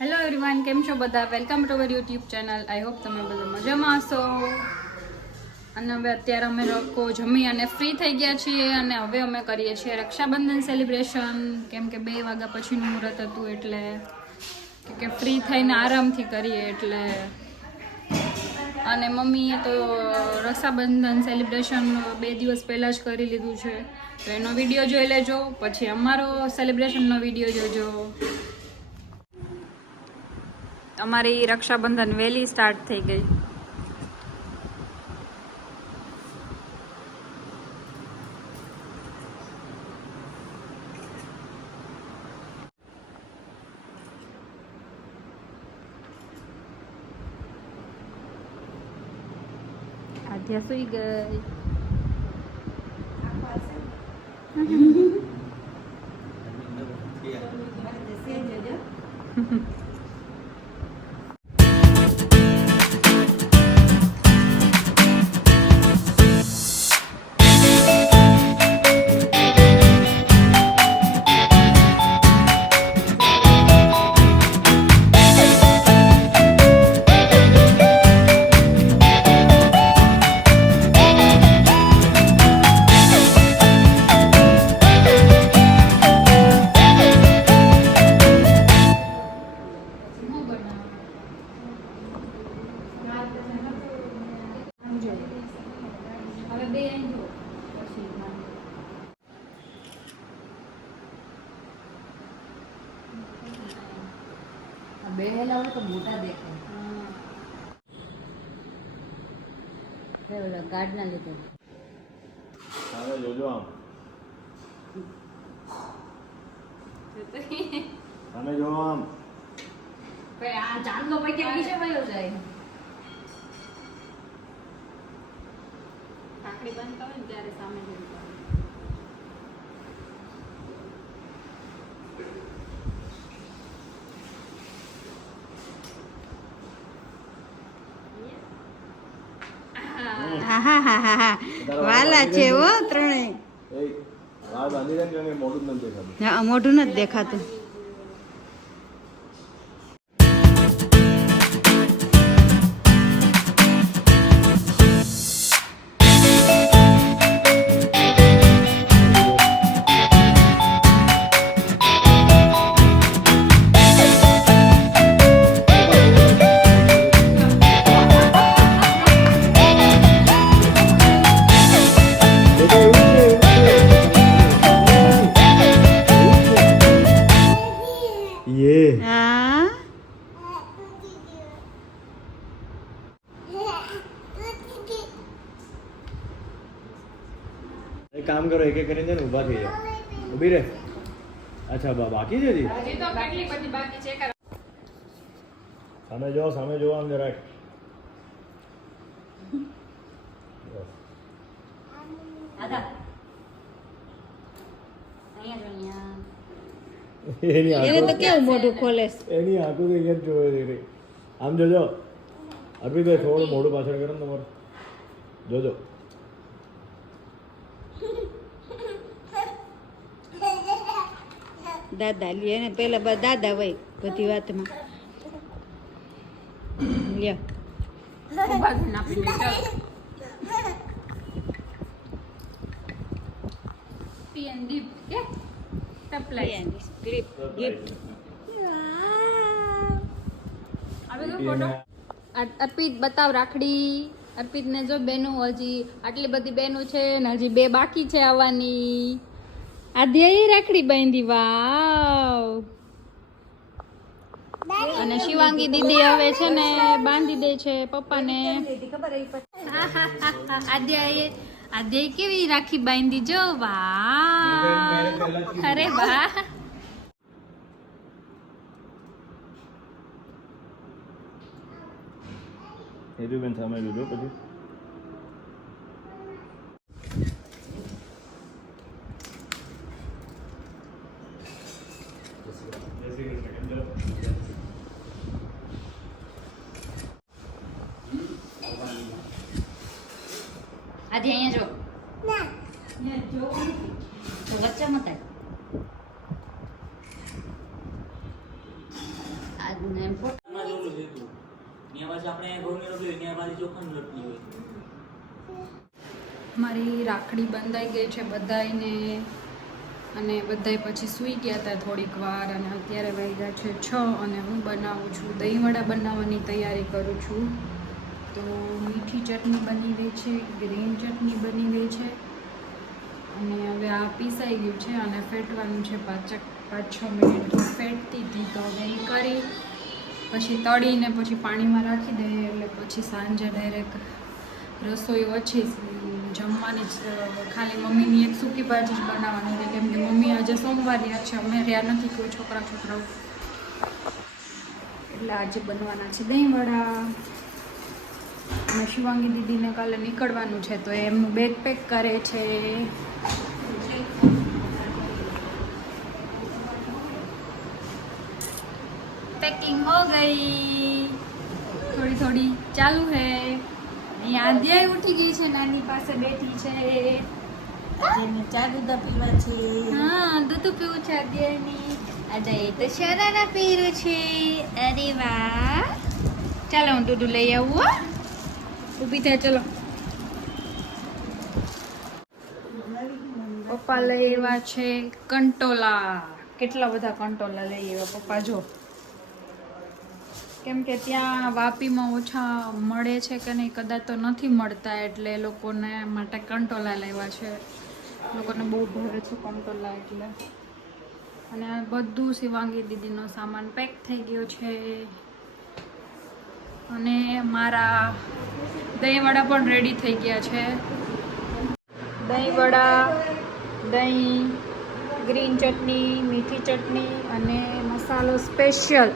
Hello everyone, કેમ છો બધા? Welcome to our YouTube channel. I hope તમે બધા મજામાં હશો. અને હવે અત્યારે અમે લોકો જમી અને ફ્રી થઈ ગયા છીએ અને હવે અમે કરીએ છીએ રક્ષાબંધન સેલિબ્રેશન. કેમ કે 2 વાગ્યા પછીનું મુહૂર્ત હતું એટલે કે ફ્રી થઈને આરામથી કરીએ એટલે. અને મમ્મીએ તો રક્ષાબંધન સેલિબ્રેશન 2 દિવસ પહેલાં જ કરી લીધું છે, તો એનો વિડીયો જોઈ લેજો. પછી અમારો સેલિબ્રેશનનો વિડીયો જોજો. અમારી રક્ષાબંધન વહેલી સ્ટાર્ટ થઈ ગઈ. આધ્યા સુઈ ગઈ. બેહેલા હોય તો મોટા દેખાય. કાર્ડ ના લીધે જોજો આમ તમે જો આમ આ ચાંદલો પૈકી નીચે વયો જાય. કાકડી બંધ કરે ને ત્યારે સામે જોયું. વાલા છે હો ત્રણેય. વાળ બાંધી દે કે મોઢું જ નથી દેખાતું. હા, મોઢું નથી દેખાતું. કામ કરો, એક એક કરીને ઊભા થઈ જાઓ. ઊભી રહે. અચ્છા બાકી છે હજી? હજી તો કેટલી બધી બાકી છે. સામે જો આમ જરાક. એને તો કેવું મોઢું ખોલે. એની આંખો તો અહીંયા જ જોવે છે. આમ જોજો અર્પિતભાઈ, થોડું મોઢું પાછળ કરો ને તમારું. જોજો દાદા લે એને પેલા દાદા હોય બધી વાતમાં. લ્યો બાજુ નાખી દે. ચાલો. પીએન દીપ કે સપ્લાય સ્ક્રિપ્ટ ગિફ્ટ. આવે તો ફોટો. અર્પિત બતાવ રાખડી. અર્પિતને જો બેનું હજી આટલી બધી બેનું છે ને હજી 2 બાકી છે આવવાની. આધ્યાએ રાખડી બાંધી. વાવ. અને શિવાંગી દીદી હવે છે ને બાંધી દે છે પપ્પાને. આધ્યાએ કેવી રાખી બાંધી જો. વાહ, અરે વાહ. હેતુબેન સામે જોજો પછી. આજે અહીંયા જો તો વચ્ચે મત ને ફોટો આમાં જોલું લીધું ત્યાં પાછું આપણે ઘઉંની રોટલી હોય ત્યાં પાછી ચોખાની રોટલી હોય. મારી રાખડી બંધાઈ ગઈ છે બધાયને, અને બધાય પછી સૂઈ ગયા હતા થોડીક વાર, અને અત્યારે વાગ્યા છે 6 અને હું બનાવું છું દહીંવડા બનાવવાની તૈયારી કરું છું. તો મીઠી ચટણી બની ગઈ છે, ગ્રીન ચટણી બની ગઈ છે, અને હવે આ પીસાઈ ગયું છે અને ફેટવાનું છે 5-6 મિનિટ ફેટતી હતી. તો હવે એ કરી પછી તળીને પછી પાણીમાં રાખી દઈએ, એટલે પછી સાંજે ડાયરેક્ટ રસોઈ ઓછી જમવાની જ, ખાલી મમ્મીની એક સૂકી ભાજી જ બનાવવાની છે, કેમ કે મમ્મી આજે સોમવાર રહ્યા છે, અમે રહ્યા નથી કોઈ છોકરાઓ, એટલે આજે બનવાના છે દહીંવડા. અને શિવાંગી દીદીને કાલે નીકળવાનું છે તો એમનું બેગ પેક કરે છે. पैकिंग हो गई, थोड़ी थोड़ी चालू है. અહીંયા આદ્યા ઉઠી ગઈ છે, નાની પાસે બેઠી છે. જેને ચા દૂધ પીવા છે. હા, દૂધ પીવું છે આદ્યાની. આજે એ તો શરારા પહેર્યું છે. અરે વાહ, ચાલો હું દૂધ લઈ આવું. હો, ઊભી થાય, ચલો. પપ્પા લઈ આવ્યા છે કંટોલા. કેટલા બધા કંટોલા લઈ આવ્યા પપ્પા, જો. કેમ કે ત્યાં વાપીમાં ઓછા મળે છે કે નહીં, કદાચ તો નથી મળતા, એટલે એ લોકોને માટે કંટોલા લેવા છે. લોકોને બહુ ભાવે છે કંટોલા એટલે. અને આ બધું શિવાંગી દીદીનો સામાન પેક થઈ ગયો છે. અને મારા દહીંવડા પણ રેડી થઈ ગયા છે. દહીંવડા, દહીં, ગ્રીન ચટણી, મીઠી ચટણી અને મસાલો સ્પેશિયલ,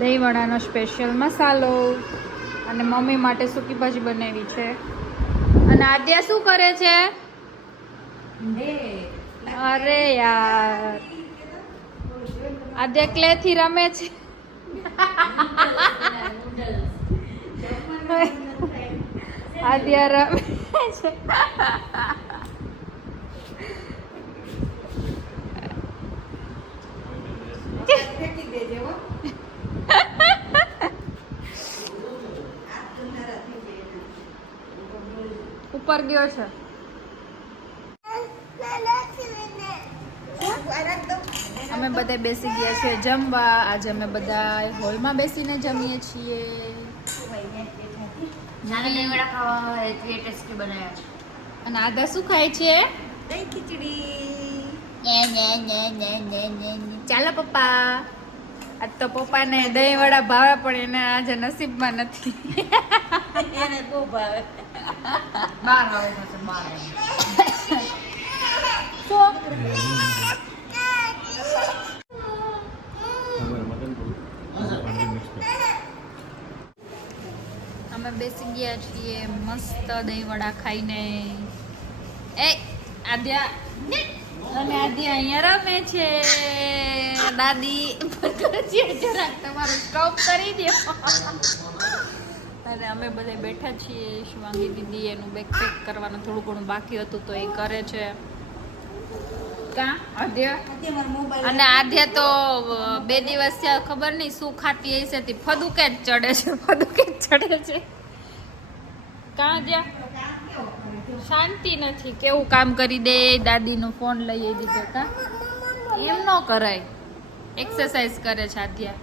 દહીંવડાનો સ્પેશિયલ મસાલો. અને મમ્મી માટે સૂકી ભાજી બનાવી છે. અને આદ્યા શું કરે છે? અરે યાર, આદ્યા ક્લે થી રમે છે. આદ્યા રમે છે. ઉપર ગયો છે. અમે બધા બેસી ગયા છે જમવા. આજે અમે બધા હોલમાં બેસીને જમીએ છીએ. નાના દહીંવડા ખાવા એટલી ટેસ્ટી બનાવ્યા છે. અને આદા શું ખાય છે? દહીં ખીચડી. ચાલો પપ્પા. આજ તો પપ્પાને દહીંવડા ભાવે, પણ એને આજે નસીબમાં નથી. એને બહુ ભાવે. બહાર આવો પછી બહાર અમે બેસી ગયા છીએ મસ્ત દહીંવડા ખાઈને. એ આદ્યા, અને આદ્યા અહીંયા રમે છે. દાદી જરાક તમારું સ્ટોપ કરી દો. અને અમે બધા બેઠા છીએ. શિવાંગી દીદી એનું બેગ પેક કરવાનું થોડું ઘણું બાકી હતું તો એ કરે છે. કા આદ્યા? અને આદ્યા તો 2 દિવસ થયા, ખબર નહીં શું ખાતી હશે, તે ફદુકે જ ચડે છે, ફદુકે જ ચડે છે. કા આદ્યા? શાંતિ નથી, કેવું કામ કરી દે. દાદીનો ફોન લઈ દીધો. કા એમ ન કરાય. એક્સરસાઇઝ કરે છે આદ્યા.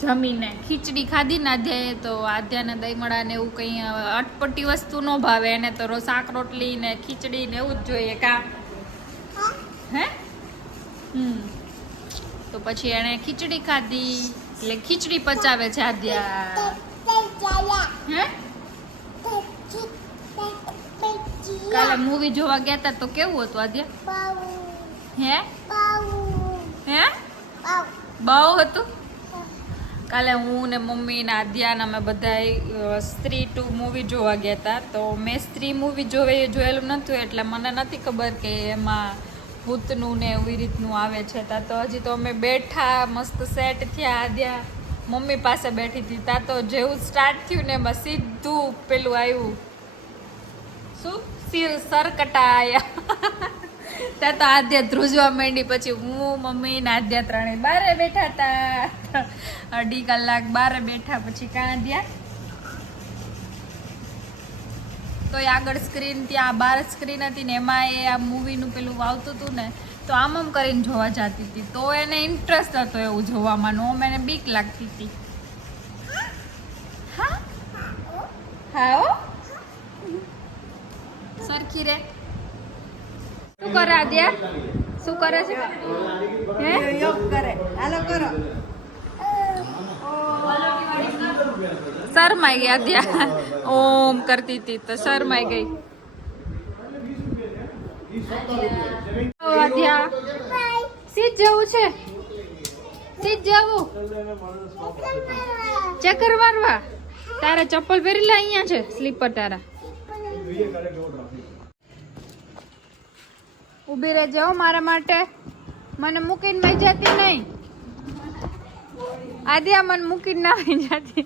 જમીને ખીચડી ખાધી ને આધ્યાએ, તો આધ્યાને દહીંવડા ને એવું કંઈ અટપટી વસ્તુ ન ભાવે. એને તો શાક રોટલી ને ખીચડી ને એવું જ જોઈએ. કા હે? તો પછી એણે ખીચડી ખાધી, એટલે ખીચડી પચાવે છે આધ્યા. હે? કાલે મૂવી જોવા ગયા હતા તો કેવું હતું આધ્યા? હે? હે? બહુ હતું. કાલે હું ને મમ્મી ને આદ્યા ને અમે બધા સ્ત્રી 2 મૂવી જોવા ગયા હતા. તો મેં સ્ત્રી મૂવી જોયેલું નહોતું, એટલે મને નથી ખબર કે એમાં ભૂતનું ને એવી રીતનું આવે છે. તા તો હજી તો અમે બેઠા મસ્ત સેટ થયા. આદ્યા મમ્મી પાસે બેઠી હતી. તા તો જેવું સ્ટાર્ટ થયું ને એમાં સીધું પેલું આવ્યું, શું સરકટા આયા. ત્યાં તો આદ્યા ધ્રુજવા માંડી. પછી હું મમ્મી ને આદ્યા ત્રણે બારે બેઠા હતા. 2.5 કલાક બારે બેઠા. પછી કાં આદ્યા તો આગળ સ્ક્રીન ત્યાં બાર સ્ક્રીન હતી ને એમાં એ આ મૂવીનું પેલું આવતું હતું ને તો આમ કરીને જોવા જતી હતી. તો એને ઇન્ટરેસ્ટ હતો એવું જોવામાં. ઓમ એને બીક લાગતી હતી. હા હા સરખી રે. શું કરે આદ્યા? શું કરે છે? હે યોગ કરે. હાલો કરો. શરમાઈ ગઈ આદ્યા. ઓમ કરતી હતી તો શરમાઈ ગઈ. આદ્યા સીટ જવું છે. સીટ જવું ચક્કર મારવા. તારા ચપ્પલ પહેરી લે. અહીંયા છે સ્લીપર તારા. ઊભી રહેજે હો મારા માટે. મને મૂકીને મેં જતી નહીં. આદ્યા મને મૂકીને ના આવી જતી.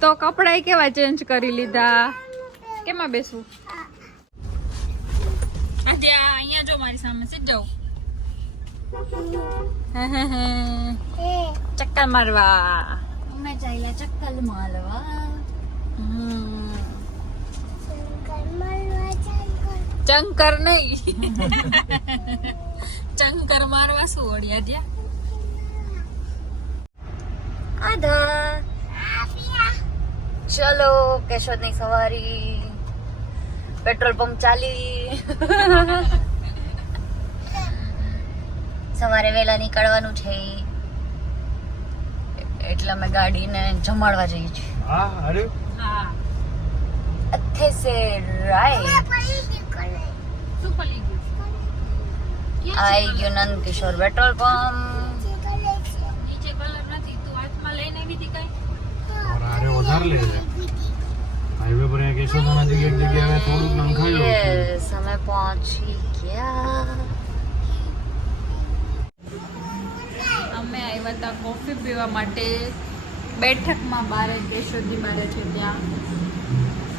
તો કપડાય કેવા ચેન્જ કરી લીધા. કેમાં બેસવું? આદ્યા અહીંયા જો મારી સામે સીટ જાઉં. ચક્કર મારવા. અમે ચાલ્યા ચક્કર મારવા. ચંકર નહીં. ચંકર મારવા શું વળી આદ્યા? આધા ચલો કેશોદની સવારી. પેટ્રોલ પંપ ચાલી. સવારે વહેલા નીકળવાનું છે એટલે અમે ગાડીને જમાડવા જઈએ છીએ. હા અરે હા अच्छे से राइट શું પલી ગયું? आई गयो नंद किशोर पेट्रोल पंप. નીચે કલર નથી. તું હાથમાં લઈને આવી હતી કઈ? અરે વધારે લે છે હાઈવે પર અહીંયા કેશોદાના જગ્યાએ થોડુંક નંખાઈ લો यस हमें पहुंची क्या. અમે આવ્યા હતા કોફી પીવા માટે બેઠકમાં. બારે કેશોદની બારે છે ત્યાં.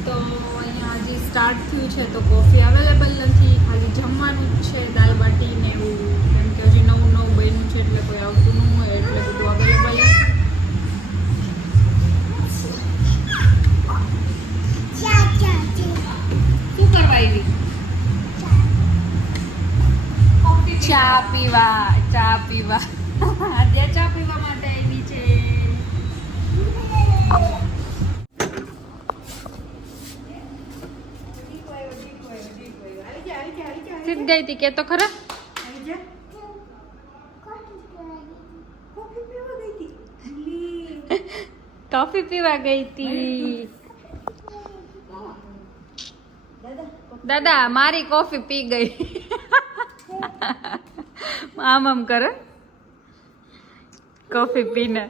તો અહીંયા હજી સ્ટાર્ટ થયું છે તો કોફી અવેલેબલ નથી. ખાલી જમવાનું જ છે. દાલ બાટી ને એવું. કેમ કે હજી નવું નવું બન્યું છે એટલે કોઈ આવતું ન હોય એટલે બધું અવેલેબલ નથી. શું કરવા આવી? ચા પીવા. ચા પીવા. આજે ચા પીવા માટે આવી છે. સીટ ગઈ હતી કે તો ખરા. કોફી પીવા ગઈ હતી. દાદા મારી કોફી પી ગઈ. આમ આમ કરે કોફી પીને.